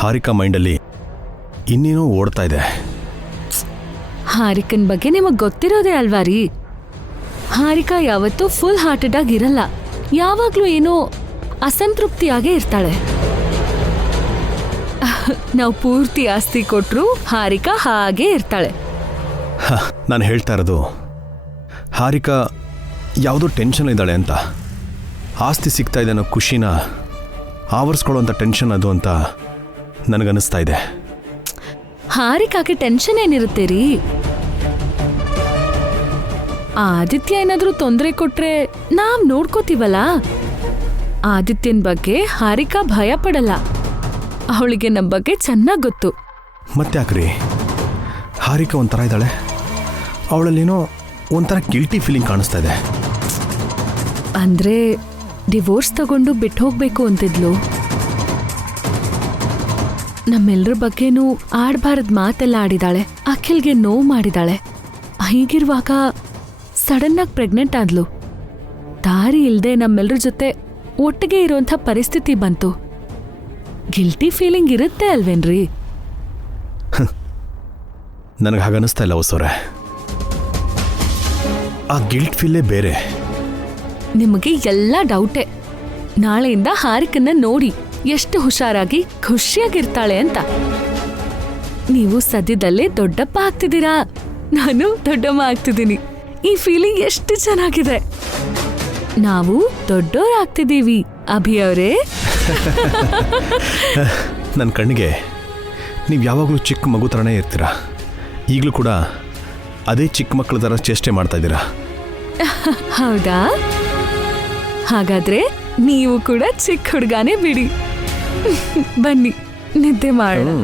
ಹಾರಿಕಾ ಮೈಂಡಲ್ಲಿ ಇನ್ನೇನೋ ಓಡ್ತಾ ಇದೆ. ಹಾರಿಕನ್ ಬಗ್ಗೆ ನಿಮಗ್ ಗೊತ್ತಿರೋದೇ ಅಲ್ವಾ ರೀ. ಹಾರಿಕಾ ಯಾವತ್ತೂ ಫುಲ್ ಹಾರ್ಟೆಡ್ ಆಗಿರಲ್ಲ. ಯಾವಾಗ್ಲೂ ಏನೋ ಅಸಂತೃಪ್ತಿಯಾಗೇ ಇರ್ತಾಳೆ. ನಾವು ಪೂರ್ತಿ ಆಸ್ತಿ ಕೊಟ್ರು ಹಾರಿಕಾ ಹಾಗೇ ಇರ್ತಾಳೆ. ನಾನು ಹೇಳ್ತಾ ಇರೋದು ಹಾರಿಕಾ ಯಾವುದೋ ಟೆನ್ಷನ್ ಇದ್ದಾಳೆ ಅಂತ. ಆಸ್ತಿ ಸಿಗ್ತಾ ಇದೆ ಅನ್ನೋ ಖುಷಿನ ಆವರಿಸ್ಕೊಳ್ಳೋಂಥ ಟೆನ್ಷನ್ ಅದು ಅಂತ ನನಗನ್ನಿಸ್ತಾ ಇದೆ. ಹಾರಿಕಾಗೆ ಟೆನ್ಷನ್ ಏನಿರುತ್ತೆ ರೀ. ಆದಿತ್ಯ ಏನಾದ್ರೂ ತೊಂದರೆ ಕೊಟ್ರೆ ನಾವ್ ನೋಡ್ಕೋತೀವಲ್ಲ. ಆದಿತ್ಯನ್ ಬಗ್ಗೆ ಹಾರಿಕಾ ಭಯ ಪಡಲ್ಲ. ಅವಳಿಗೆ ನಮ್ಮ ಬಗ್ಗೆ ಚೆನ್ನಾಗ್ ಗೊತ್ತು. ಮತ್ತ್ಯಾಕ್ರಿ ಹಾರಿಕಾ ಒಂಥರ ಇದ್ದಾಳೆ? ಅವಳಲ್ಲೇನೋ ಒಂಥರ ಗಿಲ್ಟಿ ಫೀಲಿಂಗ್ ಕಾಣಿಸ್ತಾ ಇದೆ. ಅಂದ್ರೆ ಡಿವೋರ್ಸ್ ತಗೊಂಡು ಬಿಟ್ಟು ಹೋಗ್ಬೇಕು ಅಂತಿದ್ಲು. ನಮ್ಮೆಲ್ರ ಬಗ್ಗೆನೂ ಆಡ್ಬಾರದ್ ಮಾತೆಲ್ಲ ಆಡಿದಾಳೆ. ಅಖಿಲ್ಗೆ ನೋವು ಮಾಡಿದಾಳೆ. ಹೀಗಿರುವಾಗ ಸಡನ್ ಆಗಿ ಪ್ರೆಗ್ನೆಂಟ್ ಆದ್ಲು. ದಾರಿ ಇಲ್ದೆ ನಮ್ಮೆಲ್ರ ಜೊತೆ ಒಟ್ಟಿಗೆ ಇರುವಂಥ ಪರಿಸ್ಥಿತಿ ಬಂತು. ಗಿಲ್ಟಿ ಫೀಲಿಂಗ್ ಇರುತ್ತೆ ಅಲ್ವೇನ್ರಿ? ನನಗೆ ಹಾಗನ್ನಿಸ್ತಾ ಇಲ್ಲ ಹೊಸವ್ರೆ. ಆ ಗಿಲ್ಟ್ ಫೀಲೇ ಬೇರೆ. ನಿಮಗೆ ಎಲ್ಲ ಡೌಟೇ. ನಾಳೆಯಿಂದ ಹಾರಿಕನ್ನ ನೋಡಿ ಎಷ್ಟು ಹುಷಾರಾಗಿ ಖುಷಿಯಾಗಿರ್ತಾಳೆ ಅಂತ. ನೀವು ಸದ್ಯದಲ್ಲೇ ದೊಡ್ಡಪ್ಪ ಆಗ್ತಿದ್ದೀರಾ, ನಾನು ದೊಡ್ಡಮ್ಮ ಆಗ್ತಿದ್ದೀನಿ. ಈ ಫೀಲಿಂಗ್ ಎಷ್ಟು ಚೆನ್ನಾಗಿದೆ. ನಾವು ದೊಡ್ಡೋರಾಗ್ತಿದ್ದೀವಿ ಅಭಿ ಅವರೇ. ನನ್ನ ಕಣ್ಣಿಗೆ ನೀವು ಯಾವಾಗಲೂ ಚಿಕ್ಕ ಮಗು ಥರನೇ ಇರ್ತೀರಾ. ಈಗಲೂ ಕೂಡ ಅದೇ ಚಿಕ್ಕ ಮಕ್ಕಳ ಥರ ಚೇಷ್ಟೆ ಮಾಡ್ತಾ ಇದ್ದೀರಾ. ಹೌದಾ? ಹಾಗಾದ್ರೆ ನೀವು ಕೂಡ ಚಿಕ್ಕ ಹುಡುಗಾನೇ ಬಿಡಿ. ಬನ್ನಿ ನಿದ್ದೆ ಮಾಡೋಣ.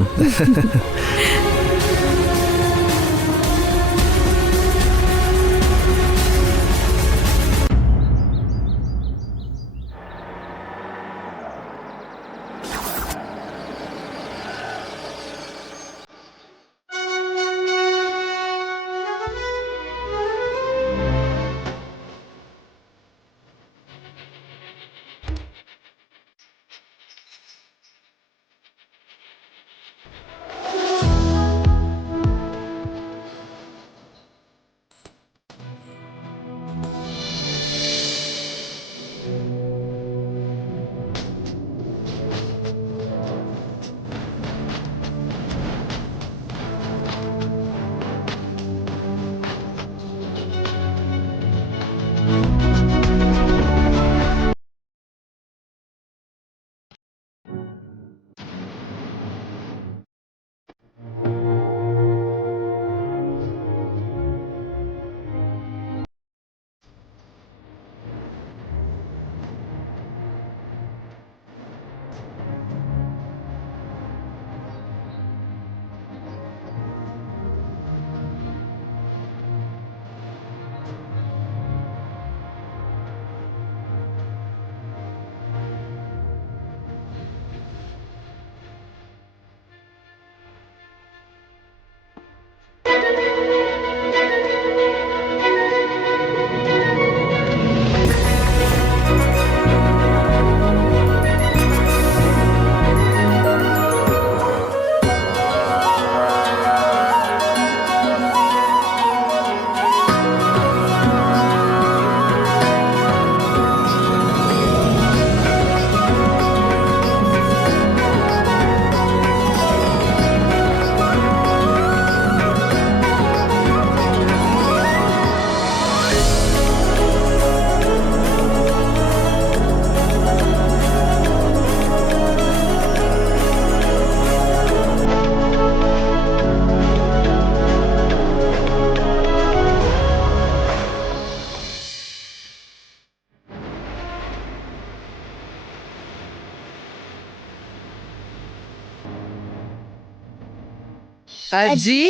ಅಜ್ಜಿ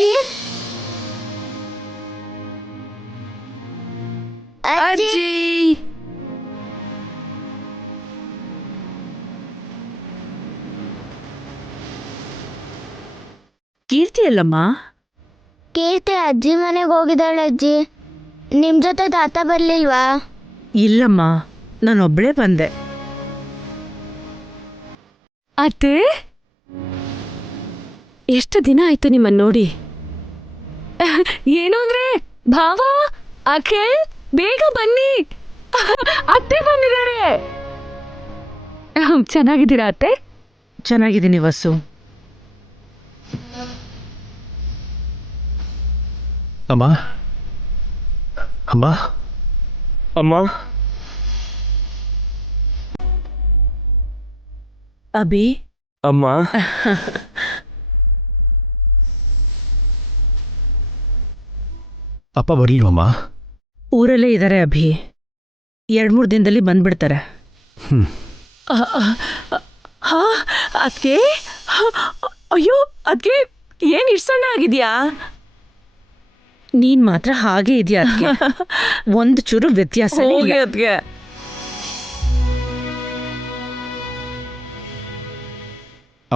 ಅಜ್ಜಿ ಕೀರ್ತಿ ಅಲ್ಲಮ್ಮ? ಕೀರ್ತಿ ಅಜ್ಜಿ ಮನೆಗೆ ಹೋಗಿದ್ದಾಳೆ ಅಜ್ಜಿ. ನಿಮ್ ಜೊತೆ ತಾತ ಬರ್ಲಿಲ್ವಾ? ಇಲ್ಲಮ್ಮ, ನಾನೊಬ್ಳೇ ಬಂದೆ. ಅತ್ತೆ ಎಷ್ಟು ದಿನ ಆಯ್ತು ನಿಮ್ಮನ್ನ ನೋಡಿ. ಏನು ಅಂದ್ರೆ ಭಾವ, ಅಖಿಲ್, ಬೇಗ ಬನ್ನಿ, ಅತ್ತೆ ಬಂದಿದ್ದಾರೆ. ಚೆನ್ನಾಗಿದ್ದೀರಾ ಅತ್ತೆ? ಚೆನ್ನಾಗಿದ್ದೀನಿ ವಸು. ಅಮ್ಮ ಅಮ್ಮ ಅಮ್ಮ, ಅಭಿ, ಅಮ್ಮ, ಅಪ್ಪ ಬರಲಿಲ್ವಮ್ಮ? ಊರಲ್ಲೇ ಇದ್ದಾರೆ ಅಭಿ. 2-3 ದಿನದಲ್ಲಿ ಬಂದ್ಬಿಡ್ತಾರೆ. ಹಾ ಅದ್ಕೆ, ಅಯ್ಯೋ ಅದ್ಕೆ ಏನ್ ಇಷ್ಟು ಸಣ್ಣ ಆಗಿದ್ಯಾ? ನೀನ್ ಮಾತ್ರ ಹಾಗೆ ಇದೆಯಾ ಅದಕ್ಕೆ, ಒಂದು ಚೂರು ವ್ಯತ್ಯಾಸ ಹೋಗಿ ಅದ್ಕೆ.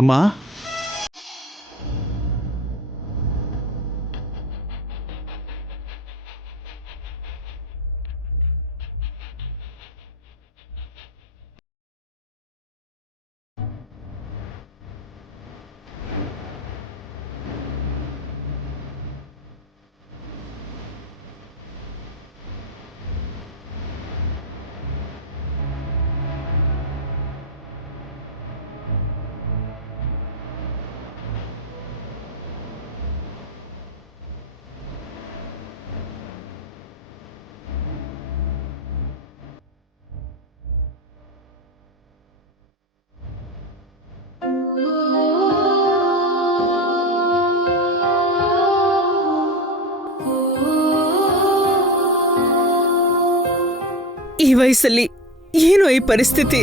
ಅಮ್ಮ ಈ ವಯಸ್ಸಲ್ಲಿ ಏನೋ ಈ ಪರಿಸ್ಥಿತಿ.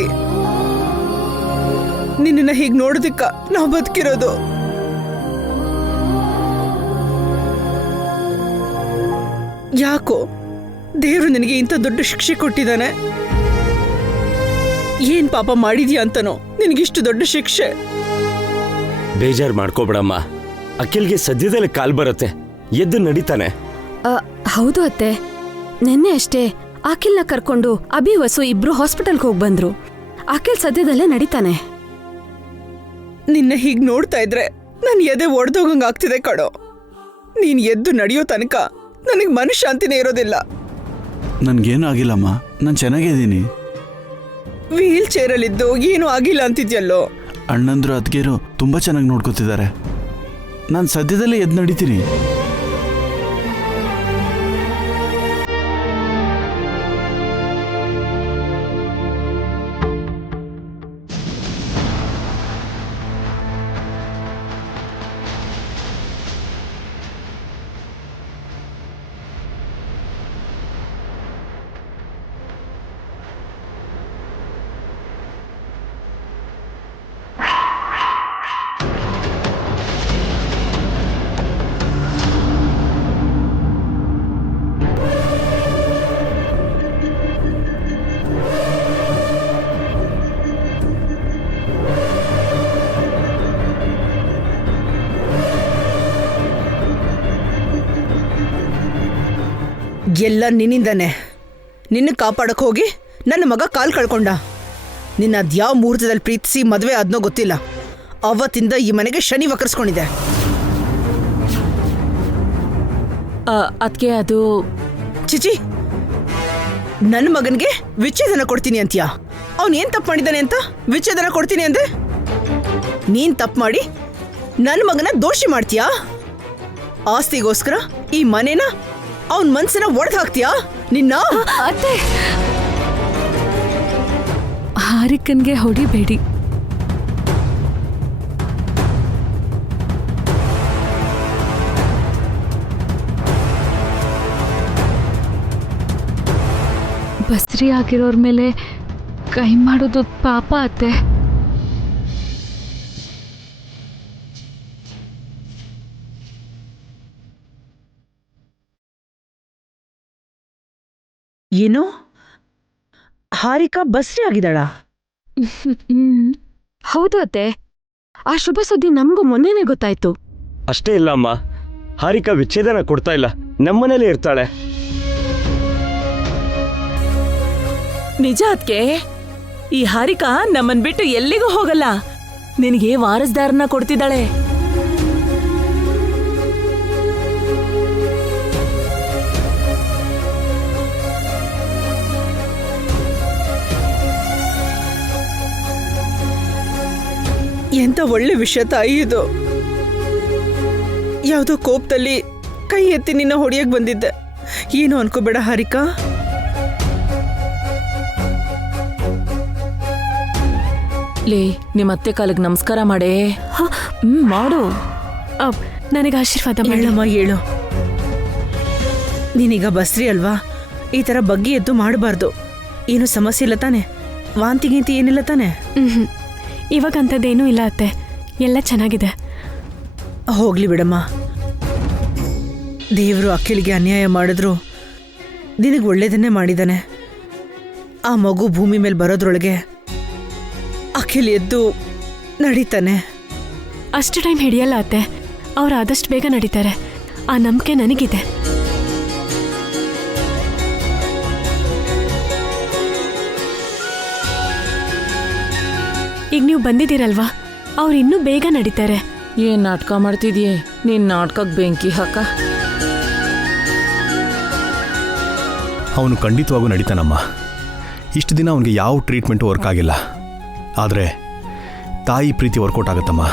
ನಿನ್ನ ಹೀಗ್ ನೋಡೋದಕ್ಕ ನಾವು ಬದುಕಿರೋದು. ಯಾಕೋ ದೇವ್ರು ನಿನಗೆ ಇಂಥ ದೊಡ್ಡ ಶಿಕ್ಷೆ ಕೊಟ್ಟಿದ್ದಾನೆ? ಏನ್ ಪಾಪ ಮಾಡಿದ್ಯಾ ಅಂತನೋ ನಿನಗಿಷ್ಟು ದೊಡ್ಡ ಶಿಕ್ಷೆ? ಬೇಜಾರು ಮಾಡ್ಕೋಬೇಡಮ್ಮ. ಅಖಿಲ್ಗೆ ಸದ್ಯದಲ್ಲೇ ಕಾಲ್ ಬರುತ್ತೆ, ಎದ್ದು ನಡೀತಾನೆ. ಹೌದು ಅತ್ತೆ, ನಿನ್ನೆ ಅಷ್ಟೇ ಅಖಿಲ್ನ ಕರ್ಕೊಂಡು ಅಭಿ ವಸು ಇಬ್ರು ಹಾಸ್ಪಿಟಲ್ಗೆ ಹೋಗಿ ಬಂದ್ರು. ಅಖಿಲ್ ಸದ್ಯದಲ್ಲೇ ನಡೀತಾನೆ. ನಿನ್ನ ಹೀಗ್ ನೋಡ್ತಾ ಇದ್ರೆ ನನ್ ಎದೆ ಒಡೆದೋಗಂಗ್ ಆಗ್ತಿದೆ ಕಣೋ. ನೀನ್ ಎದ್ದು ನಡೆಯೋ ತನಕ ನನಗ್ ಮನಃಶಾಂತಿನೇ ಇರೋದಿಲ್ಲ. ನನ್ಗೇನು ಆಗಿಲ್ಲಮ್ಮ, ನಾನು ಚೆನ್ನಾಗಿದ್ದೀನಿ. ವೀಲ್ ಚೇರಲ್ಲಿದ್ದು ಏನೂ ಆಗಿಲ್ಲ ಅಂತಿದ್ಯಲ್ಲೋ. ಅಣ್ಣಂದ್ರು ಅದ್ಗೇರು ತುಂಬ ಚೆನ್ನಾಗಿ ನೋಡ್ಕೊತಿದ್ದಾರೆ. ನಾನು ಸದ್ಯದಲ್ಲೇ ಎದ್ದು ನಡೀತೀನಿ. ಎಲ್ಲ ನಿನ್ನಿಂದಾನೆ. ನಿನ್ನ ಕಾಪಾಡಕ್ ಹೋಗಿ ನನ್ನ ಮಗ ಕಾಲ್ ಕಳ್ಕೊಂಡ. ನಿನ್ನ ಅದ್ಯಾವ ಮುಹೂರ್ತದಲ್ಲಿ ಪ್ರೀತಿಸಿ ಮದುವೆ ಆದ್ನೋ ಗೊತ್ತಿಲ್ಲ. ಅವತ್ತಿಂದ ಈ ಮನೆಗೆ ಶನಿ ವಕರ್ಸ್ಕೊಂಡಿದೆ. ಅದ್ಕೆ ಅದು ಚಿಚಿ, ನನ್ನ ಮಗನ್ಗೆ ವಿಚ್ಛೇದನ ಕೊಡ್ತೀನಿ ಅಂತೀಯಾ? ಅವನ್ ಏನ್ ತಪ್ಪು ಮಾಡಿದ್ದಾನೆ ಅಂತ ವಿಚ್ಛೇದನ ಕೊಡ್ತೀನಿ ಅಂದೆ? ನೀನ್ ತಪ್ಪು ಮಾಡಿ ನನ್ನ ಮಗನ ದೋಷಿ ಮಾಡ್ತೀಯಾ? ಆಸ್ತಿಗೋಸ್ಕರ ಈ ಮನೇನ ಅವನ್ ಮನ್ಸನ್ನ ಒಡೆದು ಹಾಕ್ತೀಯಾ ನಿನ್ನ? ಅತ್ತೆ, ಹಾರಿಕನ್ಗೆ ಹೊಡಿಬೇಡಿ. ಬಸ್ರಿ ಆಗಿರೋರ್ ಮೇಲೆ ಕೈ ಮಾಡೋದು ಪಾಪ ಅತ್ತೆ. ಏನು, ಹಾರಿಕಾ ಬಸ್ರಿ ಆಗಿದ್ದಾಳ? ಹೌದು ಅತ್ತೆ, ಆ ಶುಭ ಸುದ್ದಿ ನಮಗೂ ಮೊನ್ನೆನೇ ಗೊತ್ತಾಯ್ತು. ಅಷ್ಟೇ ಇಲ್ಲ ಅಮ್ಮ, ಹಾರಿಕಾ ವಿಚ್ಛೇದನ ಕೊಡ್ತಾ ಇಲ್ಲ, ನಮ್ಮನೇಲೇ ಇರ್ತಾಳೆ. ನಿಜ ಅದ್ಕೆ, ಈ ಹಾರಿಕಾ ನಮ್ಮನ್ ಬಿಟ್ಟು ಎಲ್ಲಿಗೂ ಹೋಗಲ್ಲ. ನಿನಗೆ ವಾರಸ್ದಾರನ ಕೊಡ್ತಿದ್ದಾಳೆ. ಎಂತ ಒಳ್ಳೆ ವಿಷಯ ತಾಯಿ ಇದು. ಯಾವುದೋ ಕೋಪದಲ್ಲಿ ಕೈ ಎತ್ತಿ ನಿನ್ನ ಹೊಡಿಯಕ್ ಬಂದಿದ್ದೆ. ಏನು ಅನ್ಕೋಬೇಡ ಹಾರಿಕಾ. ಲೇ ನಿಮ್ಮ ಅತ್ತೆ ಕಾಲಿಗೆ ನಮಸ್ಕಾರ ಮಾಡೇ. ಮಾಡು. ನನಗೆ ಆಶೀರ್ವಾದ ಮಾಡಿ. ಹೇಳಮ್ಮ ಹೇಳು. ನೀನೀಗ ಬಸ್ರಿ ಅಲ್ವಾ, ಈ ಥರ ಬಗ್ಗಿ ಎದ್ದು ಮಾಡಬಾರ್ದು. ಏನು ಸಮಸ್ಯೆ ಇಲ್ಲ ತಾನೆ? ವಾಂತಿ ಗೀಂತಿ ಏನಿಲ್ಲ ತಾನೆ? ಇವಾಗ ಅಂಥದ್ದೇನೂ ಇಲ್ಲ ಅತ್ತೆ, ಎಲ್ಲ ಚೆನ್ನಾಗಿದೆ. ಹೋಗ್ಲಿ ಬಿಡಮ್ಮ. ದೇವರು ಅಖಿಲ್ಗೆ ಅನ್ಯಾಯ ಮಾಡಿದ್ರು ನಿನಗೆ ಒಳ್ಳೇದನ್ನೇ ಮಾಡಿದಾನೆ. ಆ ಮಗು ಭೂಮಿ ಮೇಲೆ ಬರೋದ್ರೊಳಗೆ ಅಖಿಲ್ ಎದ್ದು ನಡೀತಾನೆ. ಅಷ್ಟು ಟೈಮ್ ಹಿಡಿಯಲ್ಲ ಅತ್ತೆ, ಅವ್ರು ಆದಷ್ಟು ಬೇಗ ನಡೀತಾರೆ. ಆ ನಂಬಿಕೆ ನನಗಿದೆ. ಈಗ ನೀವು ಬಂದಿದ್ದೀರಲ್ವಾ, ಅವ್ರು ಇನ್ನೂ ಬೇಗ ನಡೀತಾರೆ. ಏನ್ ನಾಟಕ ಮಾಡ್ತಿದ್ಯೆ? ನೀನ್ ನಾಟಕಕ್ಕೆ ಬೆಂಕಿ ಹಾಕ. ಅವನು ಖಂಡಿತವಾಗೂ ನಡೀತಾನಮ್ಮ. ಇಷ್ಟು ದಿನ ಅವನಿಗೆ ಯಾವ ಟ್ರೀಟ್ಮೆಂಟು ವರ್ಕ್ ಆಗಿಲ್ಲ, ಆದರೆ ತಾಯಿ ಪ್ರೀತಿ ವರ್ಕೌಟ್ ಆಗುತ್ತಮ್ಮ.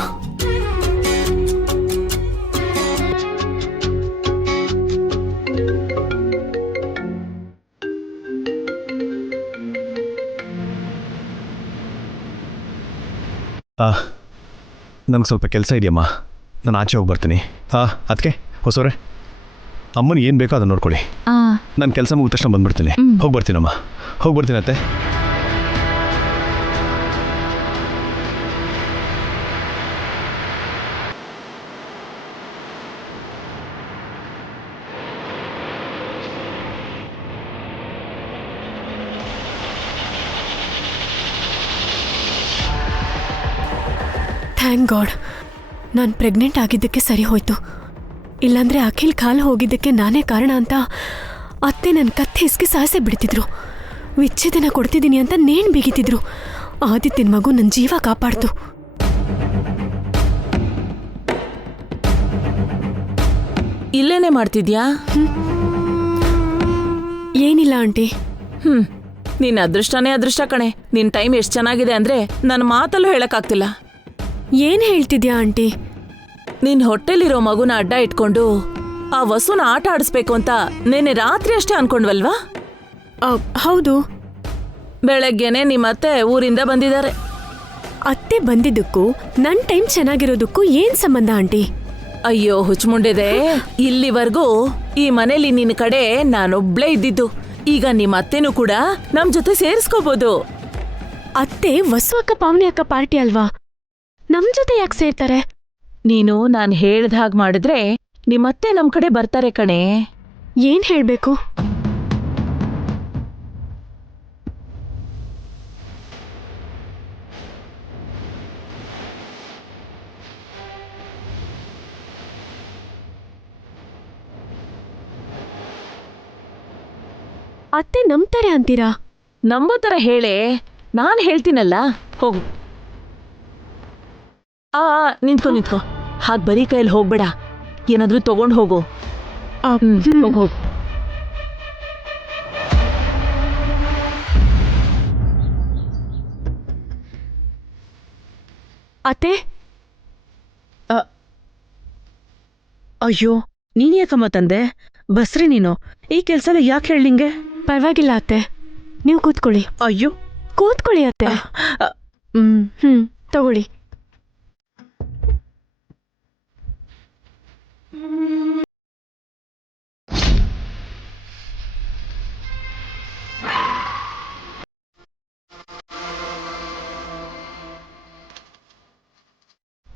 ನನಗೆ ಸ್ವಲ್ಪ ಕೆಲಸ ಇದೆಯಮ್ಮ, ನಾನು ಆಚೆ ಹೋಗಿ ಬರ್ತೀನಿ. ಅದಕ್ಕೆ ಹೊಸವ್ರೆ, ಅಮ್ಮನ ಏನು ಬೇಕೋ ಅದನ್ನು ನೋಡ್ಕೊಳ್ಳಿ. ನಾನು ಕೆಲಸ ಮುಗಿದ ತಕ್ಷಣ ಬಂದ್ಬಿಡ್ತೀನಿ. ಹೋಗಿ ಬರ್ತೀನಮ್ಮ, ಹೋಗಿ ಬರ್ತೀನಿ ಅತ್ತೆ. ಥ್ಯಾಂಕ್ ಗಾಡ್, ನಾನು ಪ್ರೆಗ್ನೆಂಟ್ ಆಗಿದ್ದಕ್ಕೆ ಸರಿ ಹೋಯ್ತು. ಇಲ್ಲಾಂದ್ರೆ ಅಖಿಲ್ ಕಾಲು ಹೋಗಿದ್ದಕ್ಕೆ ನಾನೇ ಕಾರಣ ಅಂತ ಅತ್ತೆ ನನ್ನ ಕತ್ತೆ ಹೆಸ್ಗೆ ಸಾಸೆ ಬಿಡ್ತಿದ್ರು. ವಿಚ್ಛೇದನ ಕೊಡ್ತಿದ್ದೀನಿ ಅಂತ ನೇಣು ಬಿಗಿತಿದ್ರು. ಆದಿತ್ಯನ ಮಗು ನನ್ನ ಜೀವ ಕಾಪಾಡ್ತು. ಇಲ್ಲೇನೆ ಮಾಡ್ತಿದ್ಯಾ? ಏನಿಲ್ಲ ಆಂಟಿ. ನಿನ್ನ ಅದೃಷ್ಟನೇ ಅದೃಷ್ಟ ಕಣೆ. ನಿನ್ ಟೈಮ್ ಎಷ್ಟು ಚೆನ್ನಾಗಿದೆ ಅಂದ್ರೆ ನನ್ನ ಮಾತಲ್ಲೂ ಹೇಳಕ್ಕಾಗ್ತಿಲ್ಲ. ಏನು ಹೇಳ್ತಿದ್ಯಾ ಆಂಟಿ? ನಿನ್ ಹೊಟ್ಟೆಲಿರೋ ಮಗುನ ಅಡ್ಡ ಇಟ್ಕೊಂಡು ಆ ವಸುನ ಆಟ ಆಡಿಸ್ಬೇಕು ಅಂತ ನೆನ್ನೆ ರಾತ್ರಿ ಅಷ್ಟೇ ಅನ್ಕೊಂಡ್ವಲ್ವಾ? ಹೌದು. ಬೆಳಗ್ಗೆನೆ ನಿಮ್ಮತ್ತೆ ಊರಿಂದ ಬಂದಿದ್ದಾರೆ. ಅತ್ತೆ ಬಂದಿದ್ದಕ್ಕೂ ನನ್ನ ಟೈಮ್ ಚೆನ್ನಾಗಿರೋದಕ್ಕೂ ಏನ್ ಸಂಬಂಧ ಆಂಟಿ? ಅಯ್ಯೋ ಹುಚ್ಚುಮುಂಡಿದೆ, ಇಲ್ಲಿವರೆಗೂ ಈ ಮನೇಲಿ ನಿನ್ನ ಕಡೆ ನಾನೊಬ್ಳೇ ಇದ್ದಿದ್ದು. ಈಗ ನಿಮ್ಮ ಅತ್ತೆನೂ ಕೂಡ ನಮ್ ಜೊತೆ ಸೇರಿಸ್ಕೋಬಹುದು. ಅತ್ತೆ ವಸು ಅಕ್ಕ ಪಾವನಿ ಅಕ್ಕ ಪಾರ್ಟಿ ಅಲ್ವಾ, ನಮ್ ಜೊತೆ ಯಾಕೆ ಸೇರ್ತಾರೆ? ನೀನು ನಾನು ಹೇಳ್ದ ಹಾಗೆ ಮಾಡಿದ್ರೆ ನಿಮ್ಮತ್ತೆ ನಮ್ ಕಡೆ ಬರ್ತಾರೆ ಕಣೆ. ಏನ್ ಹೇಳ್ಬೇಕು? ಅತ್ತೆ ನಂಬ್ತಾರೆ ಅಂತೀರಾ? ನಂಬೋ ತರ ಹೇಳೆ, ನಾನು ಹೇಳ್ತೀನಲ್ಲ. ಹೋಗು. ನಿಂತ್ಕೋ. ಹಾಗೆ ಬರೀ ಕೈಯಲ್ಲಿ ಹೋಗ್ಬೇಡ, ಏನಾದ್ರೂ ತಗೊಂಡು ಹೋಗು. ಹೋಗು. ಅತ್ತೆ, ಅಯ್ಯೋ ನೀನ್ ಯಾಕಮ್ಮ ತಂದೆ? ಬಸ್ರಿ ನೀನು. ಈ ಕೆಲ್ಸ ಎಲ್ಲ ಯಾಕೆ ಹೇಳಿ ನಿಂಗೆ? ಪರವಾಗಿಲ್ಲ ಅತ್ತೆ, ನೀವು ಕೂತ್ಕೊಳ್ಳಿ. ಅಯ್ಯೋ ಕೂತ್ಕೊಳ್ಳಿ ಅತ್ತೆ. ತಗೊಳ್ಳಿ.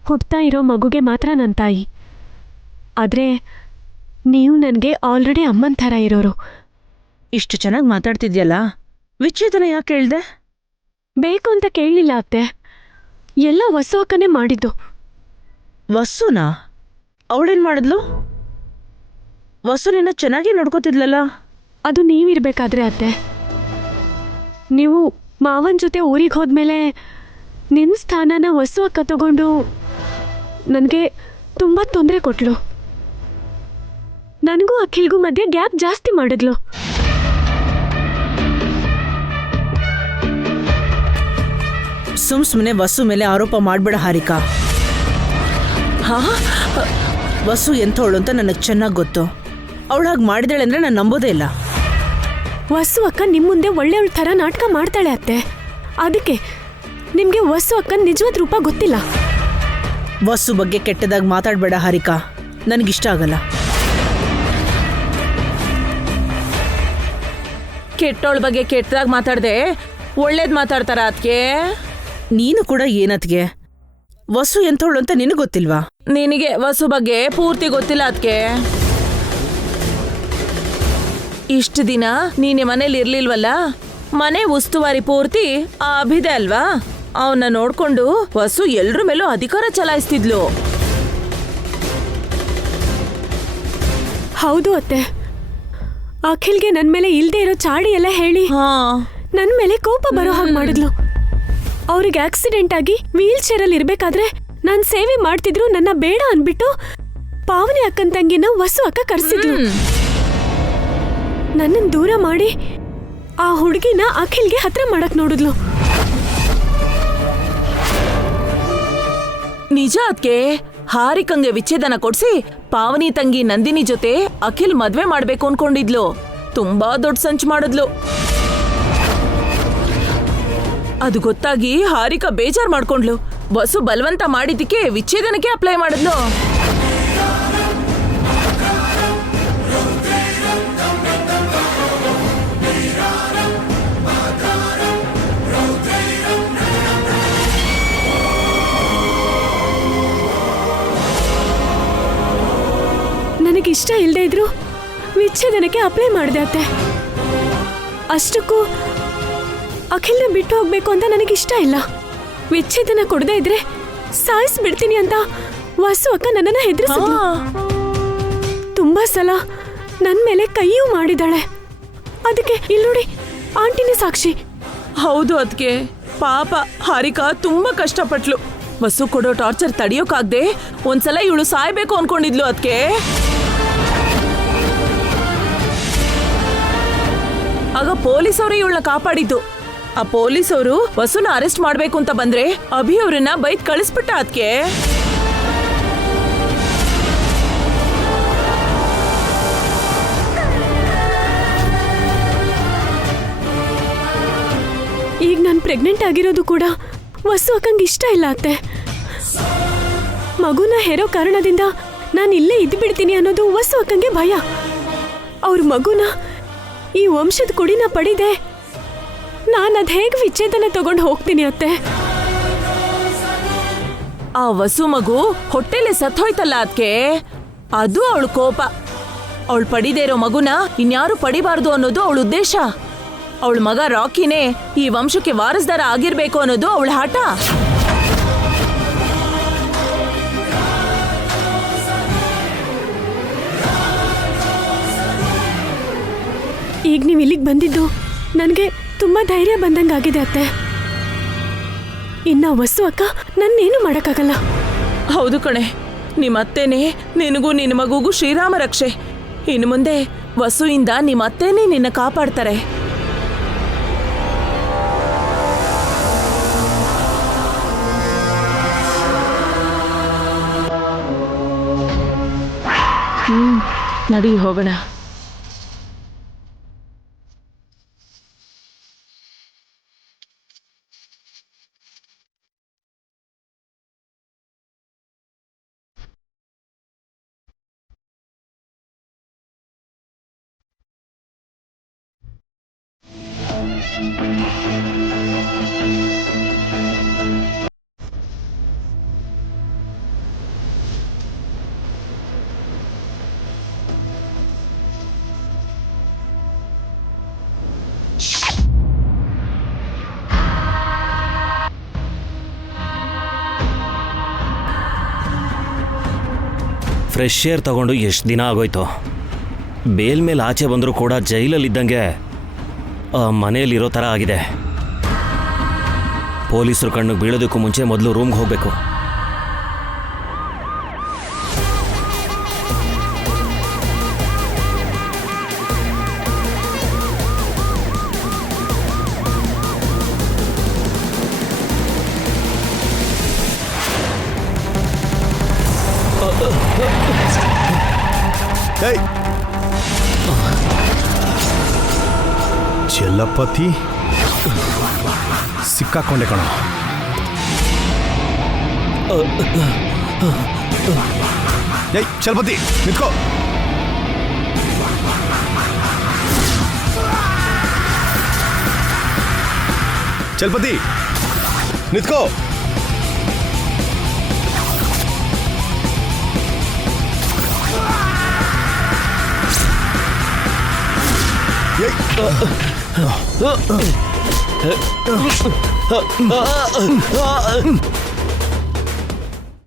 ಹುಟ್ತಾ ಇರೋ ಮಗುಗೆ ಮಾತ್ರ ನನ್ನ ತಾಯಿ, ಆದ್ರೆ ನೀವು ನನಗೆ ಆಲ್ರೆಡಿ ಅಮ್ಮನ ಥರ ಇರೋರು. ಇಷ್ಟು ಚೆನ್ನಾಗಿ ಮಾತಾಡ್ತಿದ್ಯಲ್ಲ, ವಿಚ್ಛೇದನ ಯಾಕೆ ಹೇಳ್ದೆ? ಬೇಕು ಅಂತ ಕೇಳಲಿಲ್ಲ ಅತ್ತೆ, ಎಲ್ಲ ವಸು ಅಕ್ಕನೇ ಮಾಡಿದ್ದು. ವಸುನಾ? ಅವಳೇನ್ ಮಾಡಿದ್ಲು? ವಸು ನಿನ್ನ ಚೆನ್ನಾಗಿ ನೋಡ್ಕೋತಿದ್ಲಲ್ಲ. ಅದು ನೀವಿರ್ಬೇಕಾದ್ರೆ ಅತ್ತೆ, ನೀವು ಮಾವನ ಜೊತೆ ಊರಿಗೆ ಹೋದ್ಮೇಲೆ ನಿಮ್ಮ ಸ್ಥಾನನ ವಸು ಅಕ್ಕ ತಗೊಂಡು ನನಗೆ ತುಂಬ ತೊಂದರೆ ಕೊಟ್ಲು. ನನಗೂ ಅಖಿಲ್ಗೂ ಮಧ್ಯೆ ಗ್ಯಾಪ್ ಜಾಸ್ತಿ ಮಾಡಿದ್ಲು. ಸುಮ್ನೆ ವಸು ಮೇಲೆ ಆರೋಪ ಮಾಡ್ಬೇಡ ಹಾರಿಕಾ. ಹಾ ವಸು ಎಂಥವಳು ಅಂತ ನನಗೆ ಚೆನ್ನಾಗಿ ಗೊತ್ತು. ಅವಳು ಹಾಗೆ ಮಾಡಿದಾಳೆ ಅಂದ್ರೆ ನಾನು ನಂಬೋದೇ ಇಲ್ಲ. ವಸು ಅಕ್ಕ ನಿಮ್ ಮುಂದೆ ಒಳ್ಳೆಯವಳ ಥರ ನಾಟಕ ಮಾಡ್ತಾಳೆ ಅತ್ತೆ. ಅದಕ್ಕೆ ನಿಮ್ಗೆ ವಸು ಅಕ್ಕನ ನಿಜವಾದ ರೂಪ ಗೊತ್ತಿಲ್ಲ. ವಸು ಬಗ್ಗೆ ಕೆಟ್ಟದಾಗಿ ಮಾತಾಡಬೇಡ ಹಾರಿಕಾ, ನನಗಿಷ್ಟ ಆಗಲ್ಲ. ಕೆಟ್ಟೋಳ್ ಬಗ್ಗೆ ಕೆಟ್ಟದಾಗ ಮಾತಾಡ್ದೆ ಒಳ್ಳೇದ್ ಮಾತಾಡ್ತಾರ ಅದಕ್ಕೆ. ನೀನು ಕೂಡ ಏನತ್ಗೆ ವಸು ಎಂಥವಳು ಅಂತ ನಿನಗೆ ಗೊತ್ತಿಲ್ವಾ? ನಿನಗೆ ವಸು ಬಗ್ಗೆ ಪೂರ್ತಿ ಗೊತ್ತಿಲ್ಲ ಅದಕ್ಕೆ. ಇಷ್ಟು ದಿನ ನೀನೆ ಮನೇಲಿ ಇರ್ಲಿಲ್ವಲ್ಲ, ಮನೆ ಉಸ್ತುವಾರಿ ಪೂರ್ತಿ ಆ ಅಭಿದೆ ಅಲ್ವಾ, ಅವನ್ನ ನೋಡ್ಕೊಂಡು ವಸು ಎಲ್ರ ಮೇಲೂ ಅಧಿಕಾರ ಚಲಾಯಿಸ್ತಿದ್ಲು. ಹೌದು ಅತ್ತೆ, ಅಖಿಲ್ಗೆ ನನ್ ಮೇಲೆ ಇಲ್ದೇ ಇರೋ ಚಾಡಿ ಎಲ್ಲ ಹೇಳಿ ಹಾ ನನ್ ಮೇಲೆ ಕೋಪ ಬರೋ ಹಾಗೆ ಮಾಡಿದ್ಲು. ಅವ್ರಿಗೆ ಆಕ್ಸಿಡೆಂಟ್ ಆಗಿ ವೀಲ್ ಚೇರ್ ಅಲ್ಲಿ ಇರ್ಬೇಕಾದ್ರೆ ನಾನ್ ಸೇವೆ ಮಾಡ್ತಿದ್ರು ನನ್ನ ಬೇಡ ಅನ್ಬಿಟ್ಟು ಪಾವನಿ ಅಕ್ಕನ್ ತಂಗಿನ ವಸು ಅಕ್ಕ ಕರ್ಸಿದ್ಲು. ನನ್ನನ್ ದೂರ ಮಾಡಿ ಆ ಹುಡುಗಿನ ಅಖಿಲ್ಗೆ ಹತ್ರ ಮಾಡಕ್ ನೋಡಿದ್ಲು. ನಿಜ ಅದಕ್ಕೆ ಹಾರಿಕಂಗೆ ವಿಚ್ಛೇದನ ಕೊಡ್ಸಿ ಪಾವನಿ ತಂಗಿ ನಂದಿನಿ ಜೊತೆ ಅಖಿಲ್ ಮದ್ವೆ ಮಾಡ್ಬೇಕು ಅನ್ಕೊಂಡಿದ್ಲು. ತುಂಬಾ ದೊಡ್ಡ ಸಂಚು ಮಾಡಿದ್ಲು. ಅದು ಗೊತ್ತಾಗಿ ಹಾರಿಕಾ ಬೇಜಾರ್ ಮಾಡ್ಕೊಂಡ್ಲು. ವಸು ಬಲವಂತ ಮಾಡಿದ್ದಕ್ಕೆ ವಿಚ್ಛೇದನಕ್ಕೆ ಅಪ್ಲೈ ಮಾಡಿದ್ಲು. ನನಗಿಷ್ಟ ಇಲ್ಲದೆ ಇದ್ರು ವಿಚ್ಛೇದನಕ್ಕೆ ಅಪ್ಲೈ ಮಾಡಿದೆ ಅತ್ತೆ. ಅಷ್ಟಕ್ಕೂ ಅಖಿಲ್ನ ಬಿಟ್ಟು ಹೋಗ್ಬೇಕು ಅಂತ ನನಗಿಷ್ಟ ಇಲ್ಲ. ವಿಚ್ಛೇದನ ಕೊಡದೇ ಇದ್ರೆ ಸಾಯಿಸ್ಬಿಡ್ತೀನಿ ಅಂತ ವಸು ಅಕ್ಕ ನನ್ನನ್ನ ಹೆದರಿಸಿದ್ಲು. ತುಂಬಾ ಸಲ ನನ್ ಮೇಲೆ ಕೈಯೂ ಮಾಡಿದಾಳೆ. ಅದಕ್ಕೆ ಇಲ್ಲಿ ನೋಡಿ, ಆಂಟಿನೇ ಸಾಕ್ಷಿ. ಹೌದು ಅದಕ್ಕೆ ಪಾಪ ಹಾರಿಕಾ ತುಂಬಾ ಕಷ್ಟಪಟ್ಲು. ವಸು ಕೊಡೋ ಟಾರ್ಚರ್ ತಡಿಯೋಕಾಗ್ದೆ ಒಂದ್ಸಲ ಇವಳು ಸಾಯ್ಬೇಕು ಅನ್ಕೊಂಡಿದ್ಲು. ಅದಕ್ಕೆ ಆಗ ಪೊಲೀಸ್ ಅವರು ಇವಳನ್ನ ಕಾಪಾಡಿದ್ದು. ಆ ಪೊಲೀಸ್ ಅವರು ವಸುನ ಅರೆಸ್ಟ್ ಮಾಡ್ಬೇಕು ಅಂತ ಬಂದ್ರೆ ಅಭಿ ಅವ್ರನ್ನ ಬೈದ್ ಕಳಿಸ್ಬಿಟ್ಟ. ಅದಕ್ಕೆ ಈಗ ನಾನು ಪ್ರೆಗ್ನೆಂಟ್ ಆಗಿರೋದು ಕೂಡ ವಸು ಅಕ್ಕಂಗೆ ಇಷ್ಟ ಇಲ್ಲ ಅತ್ತೆ. ಮಗುನ ಹೆರೋ ಕಾರಣದಿಂದ ನಾನು ಇಲ್ಲೇ ಇದ್ದು ಬಿಡ್ತೀನಿ ಅನ್ನೋದು ವಸು ಅಕ್ಕಂಗೆ ಭಯ. ಅವ್ರ ಮಗುನ ಈ ವಂಶದ ಕುಡಿನ ಪಡಿದೆ ನಾನು ಅದ್ ಹೇಗೆ ವಿಚ್ಛೇದನ ತಗೊಂಡು ಹೋಗ್ತೀನಿ ಅತ್ತೆ. ಆ ವಸು ಮಗು ಹೊಟ್ಟೆಲೆ ಸತ್ತೋಯ್ತಲ್ಲ ಅದಕ್ಕೆ, ಅದು ಅವಳು ಕೋಪ. ಅವಳು ಪಡಿದೇ ಇರೋ ಮಗುನ ಇನ್ಯಾರು ಪಡಿಬಾರ್ದು ಅನ್ನೋದು ಅವಳ ಉದ್ದೇಶ. ಅವಳ ಮಗ ರಾಕಿನೇ ಈ ವಂಶಕ್ಕೆ ವಾರಸ್ದಾರ ಆಗಿರ್ಬೇಕು ಅನ್ನೋದು ಅವಳ ಹಠ. ಈಗ ನೀವು ಇಲ್ಲಿಗೆ ಬಂದಿದ್ದು ನನಗೆ ತುಂಬಾ ಧೈರ್ಯ ಬಂದಂಗಾಗಿದೆ ಅತ್ತೆ. ಇನ್ನ ವಸು ಅಕ್ಕ ನನ್ನೇನು ಮಾಡಕ್ಕಾಗಲ್ಲ. ಹೌದು ಕಣೆ, ನಿಮ್ಮ ಅತ್ತೇನೆ ನಿನಗೂ ನಿನ್ನ ಮಗುಗೂ ಶ್ರೀರಾಮ ರಕ್ಷೆ. ಇನ್ನು ಮುಂದೆ ವಸುವಿಂದ ನಿಮ್ಮ ಅತ್ತೇನೆ ನಿನ್ನ ಕಾಪಾಡ್ತಾರೆ. ನಡಿ ಹೋಗೋಣ. ಫ್ರೆಶ್ ಏರ್ ತಗೊಂಡು ಎಷ್ಟು ದಿನ ಆಗೋಯ್ತು. ಬೇಲ್ ಮೇಲೆ ಆಚೆ ಬಂದರೂ ಕೂಡ ಜೈಲಲ್ಲಿದ್ದಂಗೆ ಮನೆಯಲ್ಲಿರೋ ಥರ ಆಗಿದೆ. ಪೊಲೀಸರು ಕಣ್ಣಿಗೆ ಬೀಳೋದಕ್ಕೂ ಮುಂಚೆ ಮೊದಲು ರೂಮ್ಗೆ ಹೋಗಬೇಕು. ಏಯ್ ಚಲಪತಿ ಸಿಕ್ಕಾಕೊಂಡೆ ಕಣ. ಏಯ್ ಚಲಪತಿ ನಿಂತ್ಕೋ. ಚಲಪತಿ ನಿಂತ್ಕೋ.